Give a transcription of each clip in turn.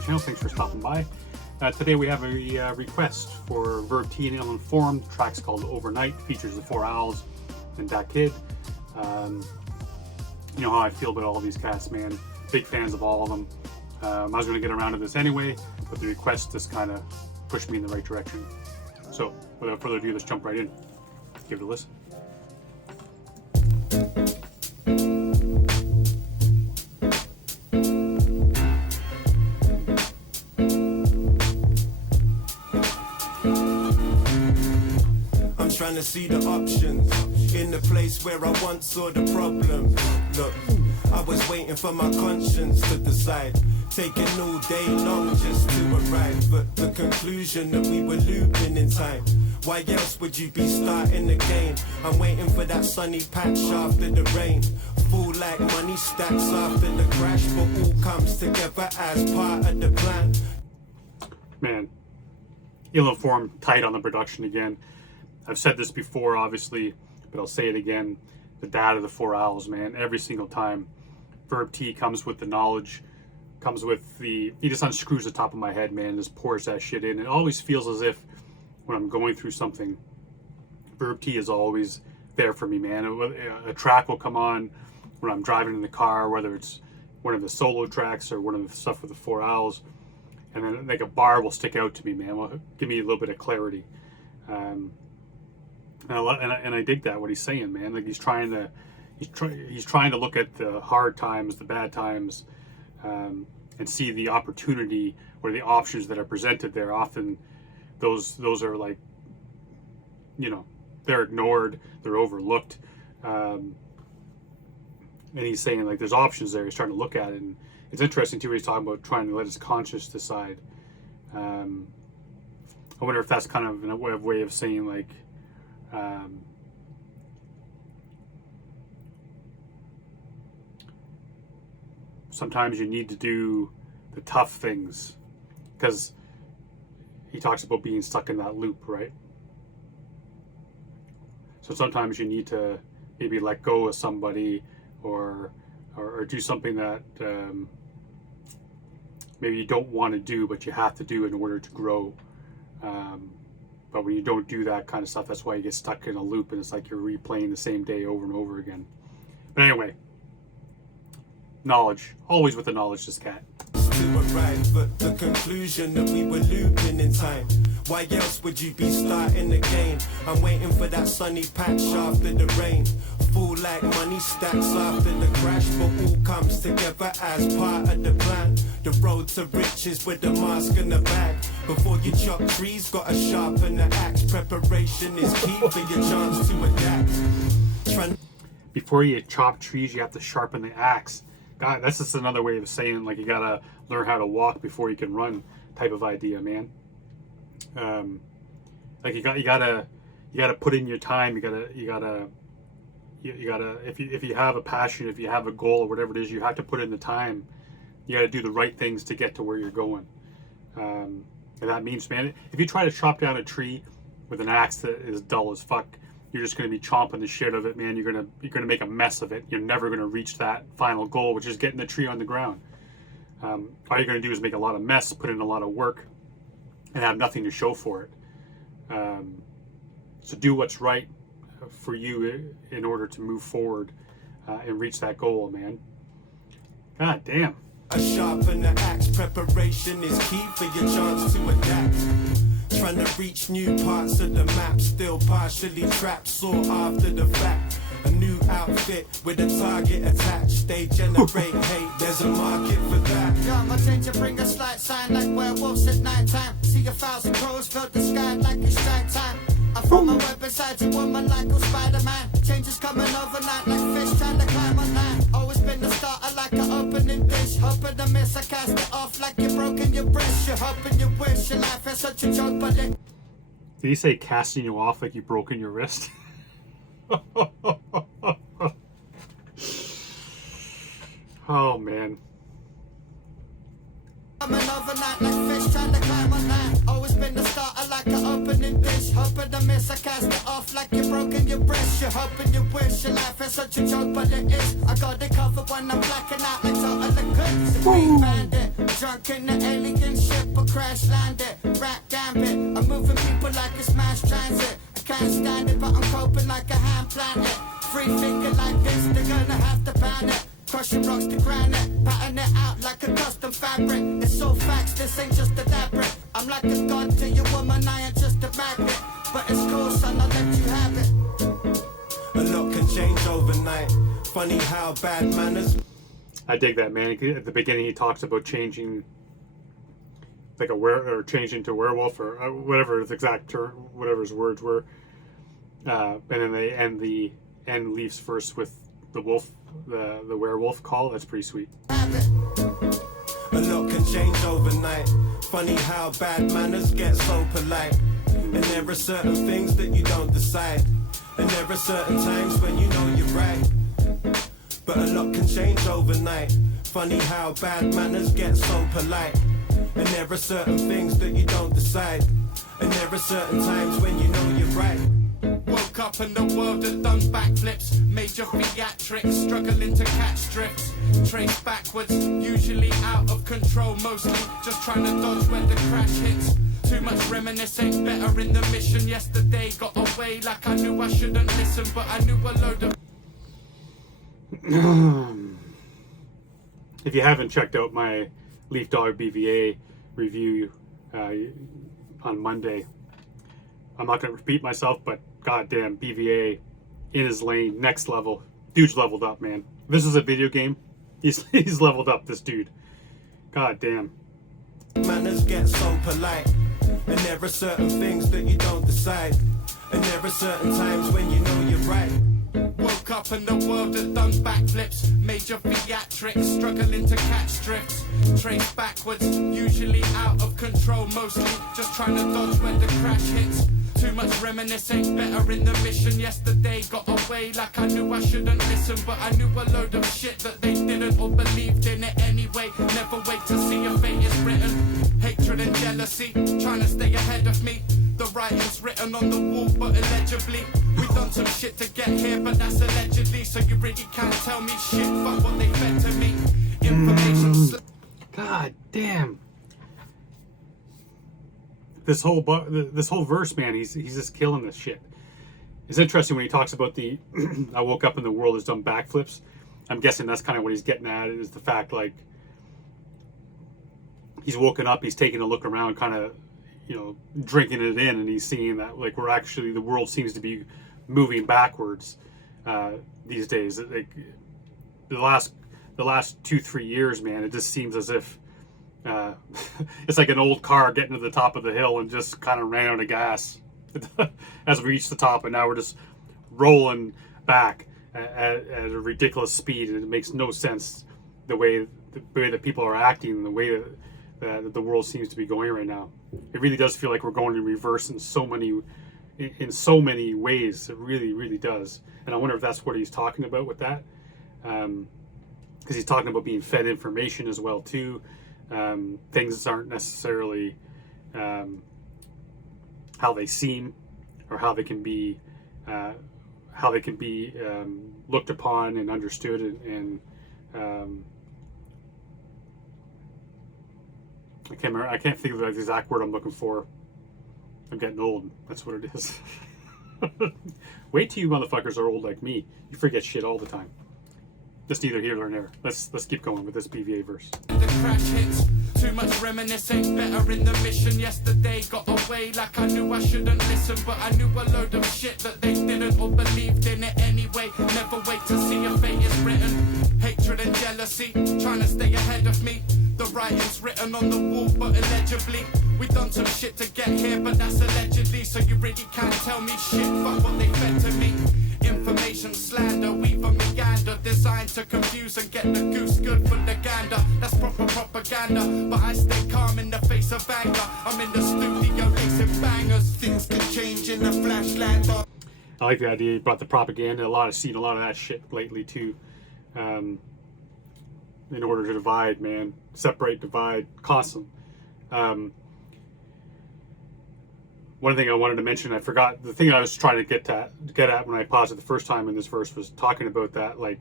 the channel. Thanks for stopping by. Today we have a request for Verb T Illinformed. The track's called Overnight. Features the Four Owls and Datkid. You know how I feel about all these cats, man. Big fans of all of them. I was going to get around to this anyway, but the request just kind of pushed me in the right direction. So, without further ado, let's jump right in. Give it a listen. Trying to see the options in the place where I once saw the problem. Look, I was waiting for my conscience to decide, taking all day long just to arrive at the conclusion that we were looping in time. Why else would you be starting again? I'm waiting for that sunny patch after the rain. Fall like money stacks after the crash, but all comes together as part of the plan. Man, Illinformed, tight on the production again. I've said this before, obviously, but I'll say it again. The dad of the Four Owls, man. Every single time, Verb T comes with the knowledge, comes with the... He just unscrews the top of my head, man, and just pours that shit in. It always feels as if when I'm going through something, Verb T is always there for me, man. A track will come on when I'm driving in the car, whether it's one of the solo tracks or one of the stuff with the Four Owls, and then like a bar will stick out to me, man. Will give me a little bit of clarity. And I dig that, what he's saying, man. Like he's trying to look at the hard times, the bad times, and see the opportunity or the options that are presented there. Often those are like, you know, they're ignored, they're overlooked, and he's saying like there's options there. He's trying to look at it, and it's interesting too. He's talking about trying to let his conscience decide. I wonder if that's kind of a way of saying like. Sometimes you need to do the tough things, because he talks about being stuck in that loop, right? So sometimes you need to maybe let go of somebody or do something that maybe you don't want to do, but you have to do in order to grow. But when you don't do that kind of stuff, that's why you get stuck in a loop, and it's like you're replaying the same day over and over again. But anyway, knowledge. Always with the knowledge, this cat. To arrive at the conclusion that we were looping in time. Why else would you be starting again? I'm waiting for that sunny patch after the rain. Fall like money stacks after the crash, but all comes together as part of the plan. The road to riches with the mask and the bag. Before you chop trees, gotta sharpen the axe. Preparation is key for your chance to adapt. Before you chop trees, you have to sharpen the axe. God, that's just another way of saying like you gotta learn how to walk before you can run, type of idea, man. Like you gotta put in your time. You gotta if you have a passion, if you have a goal or whatever it is, you have to put in the time. You got to do the right things to get to where you're going. And that means, man, if you try to chop down a tree with an axe that is dull as fuck, you're just going to be chomping the shit of it, man. You're gonna make a mess of it. You're never going to reach that final goal, which is getting the tree on the ground. All you're going to do is make a lot of mess, put in a lot of work, and have nothing to show for it. So do what's right for you in order to move forward and reach that goal, man. God damn. A sharpen the axe, preparation is key for your chance to adapt. Trying to reach new parts of the map, still partially trapped, sought after the fact. A new outfit with a target attached, they generate hate, there's a market for that. Yeah, my danger bring a slight sign like werewolves at night time. See 1,000 crows fill the sky like it's strike time. I throw my web inside a woman like a Spider-Man. Changes coming overnight like fish trying to climb on land. Always been the starter like an opening dish. Hoping to miss, I cast it off like you're broken your wrist. You're hoping you wish your life is such a joke, but it... Did he say casting you off like you've broken your wrist? Oh, man. Coming overnight like fish trying to climb on land. Always been the starter like an opening dish. Hoping to miss, I cast it off like you're broken your wrist. You're hoping you wish your life is such a joke, but it is. I got it covered when I'm blacking out like total good. Supreme bandit. Drunk in the alien ship or crash landed. Rap gambit, I'm moving people like it's mass transit. I can't stand it, but I'm coping like a hand planet. Free thinking like this, they're gonna have to ban it. Crushing rocks to granite, pattern it out like a custom fabric. It's all facts, this ain't just elaborate. I'm like a god to your woman, I ain't just a magnet. But it's cool, son, I'll let you have it. A lot can change overnight. Funny how bad manners. I dig that, man. At the beginning, he talks about changing, like changing to werewolf or whatever his exact term, whatever his words were. And then they end the end leaves first with the wolf, the werewolf call. That's pretty sweet. A lot can change overnight. Funny how bad manners get so polite. And there are certain things that you don't decide. And there are certain times when you know you're right. But a lot can change overnight. Funny how bad manners get so polite. And there are certain things that you don't decide. And there are certain times when you know you're right. Woke up and the world has done backflips. Major theatrics, struggling to catch drifts. Trace backwards, usually out of control. Mostly just trying to dodge when the crash hits. Too much reminiscing, better in the mission. Yesterday got away like I knew I shouldn't listen. But I knew a load of... If you haven't checked out my Leaf Dog BVA review on Monday, I'm not going to repeat myself, but goddamn, BVA in his lane, next level. Dude's leveled up, man. This is a video game. He's leveled up, this dude. God damn. Manners get so polite. And there are certain things that you don't decide. And there are certain times when you know you're right. Woke up and the world has done backflips. Major theatrics, struggling to catch drifts. Trace backwards, usually out of control. Mostly just trying to dodge when the crash hits. Too much reminiscing, better in the mission. Yesterday got away like I knew I shouldn't listen. But I knew a load of shit that they didn't or believed in it anyway. Never wait to see your fate is written. Hatred and jealousy, trying to stay ahead of me. The writing's written on the wall, but illegibly. We done some shit to get here, but that's allegedly. So you really can't tell me shit, fuck what they fed to me. Information God damn. This whole verse, man, he's just killing this shit. It's interesting when he talks about the I woke up and the world has done backflips. I'm guessing that's kind of what he's getting at, is the fact, like, he's woken up, he's taking a look around, kind of, you know, drinking it in, and he's seeing that, like, we're actually, the world seems to be moving backwards these days. Like, the last 2-3 years, man, it just seems as if it's like an old car getting to the top of the hill and just kind of ran out of gas as we reached the top, and now we're just rolling back at a ridiculous speed, and it makes no sense the way that people are acting, the way that the world seems to be going right now. It really does feel like we're going in reverse in so many ways. It really, really does. And I wonder if that's what he's talking about with that, because he's talking about being fed information as well too. Things aren't necessarily how they seem, or how they can be looked upon and understood, and I can't think of the exact word I'm looking for. I'm getting old. That's what it is. Wait till you motherfuckers are old like me. You forget shit all the time. Just neither here nor there. Let's keep going with this BVA verse. The crash hits. Too much reminiscing, better in the mission. Yesterday got away like I knew I shouldn't listen. But I knew a load of shit that they didn't or believed in it anyway. Never wait to see your fate is written. Hatred and jealousy, trying to stay ahead of me. The writing's written on the wall, but illegibly. We done some shit to get here, but that's allegedly. So you really can't tell me shit, fuck what they fed to me. Information slander, weave a meander, designed to confuse and get the goose good for the gander. That's proper propaganda, but I stay calm in the face of anger. I'm in the studio lacing bangers. Things can change in a flashlight. I like the idea you brought the propaganda. Seen a lot of that shit lately too. In order to divide, man, separate, divide, constantly. One thing I wanted to mention, I forgot, the thing I was trying to get at when I paused it the first time in this verse was talking about that, like,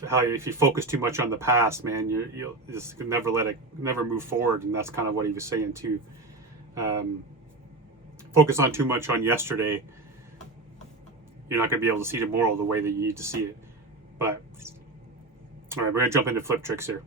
if you focus too much on the past, man, you'll just never move forward, and that's kind of what he was saying too. Focus on too much on yesterday, you're not going to be able to see tomorrow the way that you need to see it. But all right, we're going to jump into flip tricks here.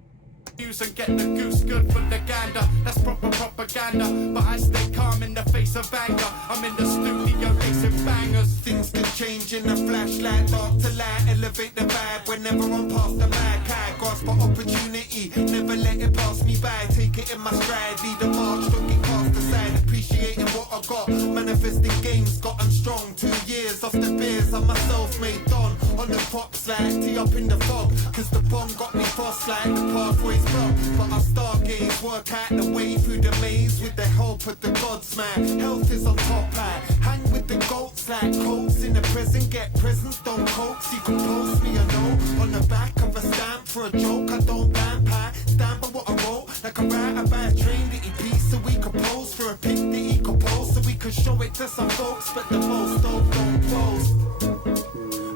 And get the goose good for the gander. That's proper propaganda. But I stay calm in the face of anger. I'm in the studio racing bangers. Things can change in a flashlight, dark to light, elevate the vibe whenever I'm past the mad cat. Grasp for opportunity, never let it pass me by. Take it in my stride, lead the march, don't get cast aside. Appreciating what I got, manifesting gains, got them strong. 2 years off the beers, I'm a self-made don. On the pop slide, tee up in the fog, cause the bomb got me cross like the pathways blocked. But I stargaze, work out the way through the maze with the help of the gods, man. Health is on top high, hang with the goats like coats in the prison. Get presents, don't coax, you can post me a note on the back of a stamp for a joke. I don't vampire, stand by what I wrote, like a writer by a train that he piece, so we could pose for a pic that he could post, so we could show it to some folks. But the most don't post.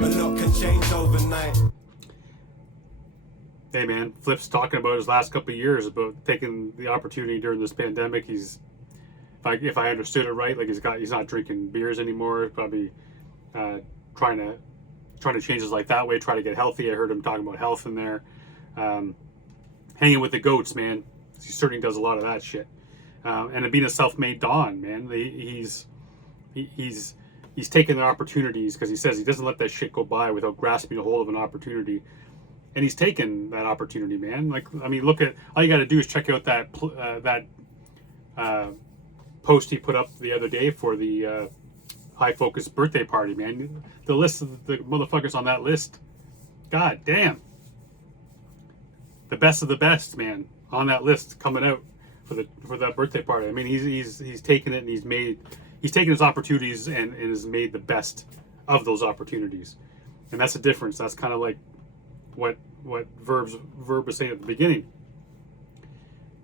A lot can change overnight. Hey man, Flip's talking about his last couple of years about taking the opportunity during this pandemic. He's, if I understood it right, like he's not drinking beers anymore. Probably trying to change his life that way. Try to get healthy. I heard him talking about health in there. Hanging with the goats, man. He certainly does a lot of that shit. And being a self-made Don, man. He's taking the opportunities because he says he doesn't let that shit go by without grasping a hold of an opportunity. And he's taken that opportunity, man. Like, I mean, look at, all you got to do is check out that post he put up the other day for the High Focus birthday party, man. The list of the motherfuckers on that list, god damn, the best of the best, man, on that list coming out for that birthday party. I mean, he's taken it and he's taken his opportunities and has made the best of those opportunities, and that's the difference. That's kind of like what Verb was saying at the beginning.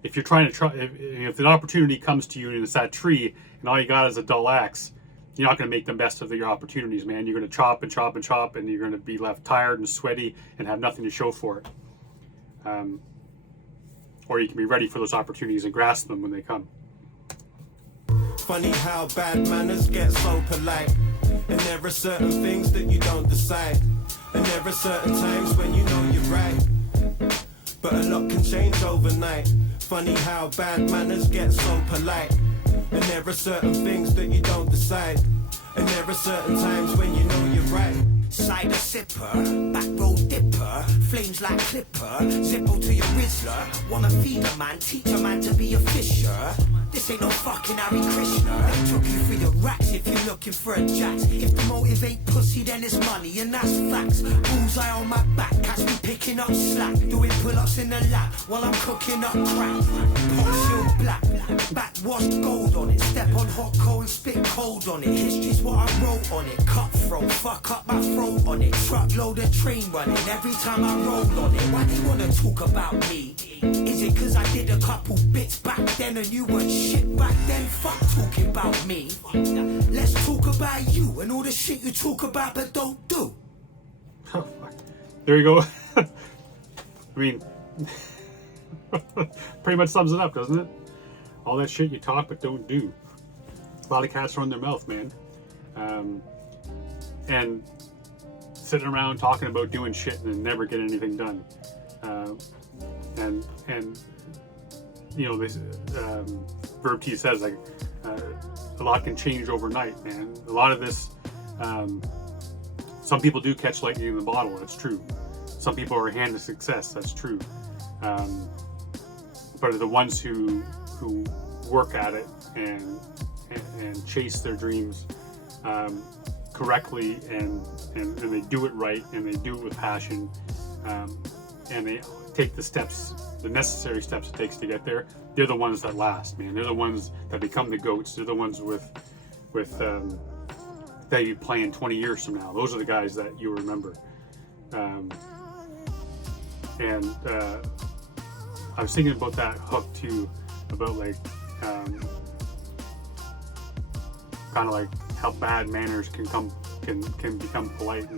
If you're trying to if an opportunity comes to you and it's that tree and all you got is a dull axe, you're not going to make the best of your opportunities, man. You're going to chop and chop and chop, and you're going to be left tired and sweaty and have nothing to show for it. Or you can be ready for those opportunities and grasp them when they come. Funny how bad manners get so polite, and there are certain things that you don't decide, and there are certain times when you know you're right, but a lot can change overnight. Funny how bad manners get so polite, and there are certain things that you don't decide, and there are certain times when you know you're right. Cider sipper, back road dipper, flames like clipper, zippo to your Rizzler. Wanna feed a man, teach a man to be a fisher. This ain't no fucking Harry Krishna. They took you for your racks if you're looking for a jacks. If the motive ain't pussy, then it's money, and that's facts. Bullseye on my back, catch me picking up slack, doing pull-ups in the lap while I'm cooking up crack. Pop shield black, backwashed gold on it. Step on hot coal and spit cold on it. History's what I wrote on it. Cutthroat, fuck up my throat on it. Truckload of train running every time I roll on it. Why they wanna talk about me? Is it cause I did a couple bits back then and you weren't shit back then? Fuck talking about me. Let's talk about you and all the shit you talk about but don't do. Oh, fuck. There you go. I mean, pretty much sums it up, doesn't it? All that shit you talk but don't do. A lot of cats run their mouth, man. And sitting around talking about doing shit and never get anything done. And you know, this Verb T says, like, a lot can change overnight, man. A lot of this, some people do catch lightning in the bottle, that's true. Some people are a hand of success, that's true. But the ones who work at it and chase their dreams correctly and they do it right and they do it with passion, and they take the necessary steps it takes to get there, they're the ones that last, man. They're the ones that become the goats. They're the ones with that you play in 20 years from now. Those are the guys that you remember. I was thinking about that hook too, about like kind of like how bad manners can become polite,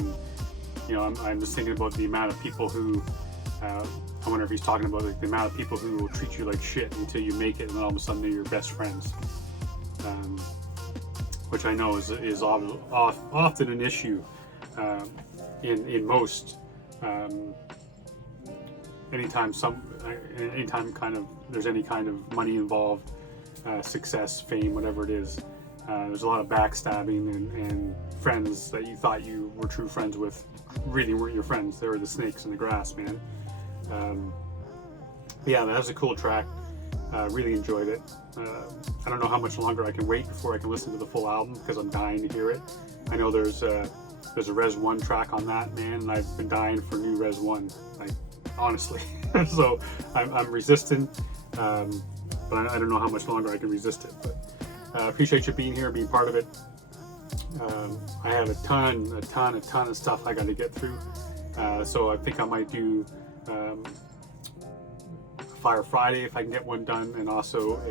You know, I'm just thinking about the amount of people who, I wonder if he's talking about like the amount of people who will treat you like shit until you make it, and then all of a sudden they're your best friends. Which I know is often an issue in most. Anytime kind of there's any kind of money involved, success, fame, whatever it is, there's a lot of backstabbing and friends that you thought you were true friends with really weren't your friends. They were the snakes in the grass, man. Yeah, that was a cool track. Really enjoyed it. I don't know how much longer I can wait before I can listen to the full album because I'm dying to hear it. I know there's a Res 1 track on that, man, and I've been dying for new Res 1, like, honestly. So I'm resistant, but I don't know how much longer I can resist it. But I appreciate you being here, being part of it. I have a ton of stuff I got to get through. So I think I might do Fire Friday if I can get one done, and also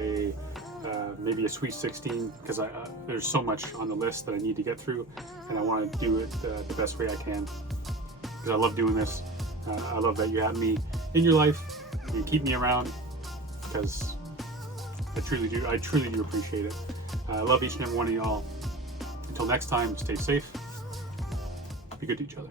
maybe a Sweet 16 because there's so much on the list that I need to get through, and I want to do it the best way I can because I love doing this. I love that you have me in your life. You keep me around because I truly do appreciate it. I love each and every one of y'all. Until next time, stay safe. Be good to each other.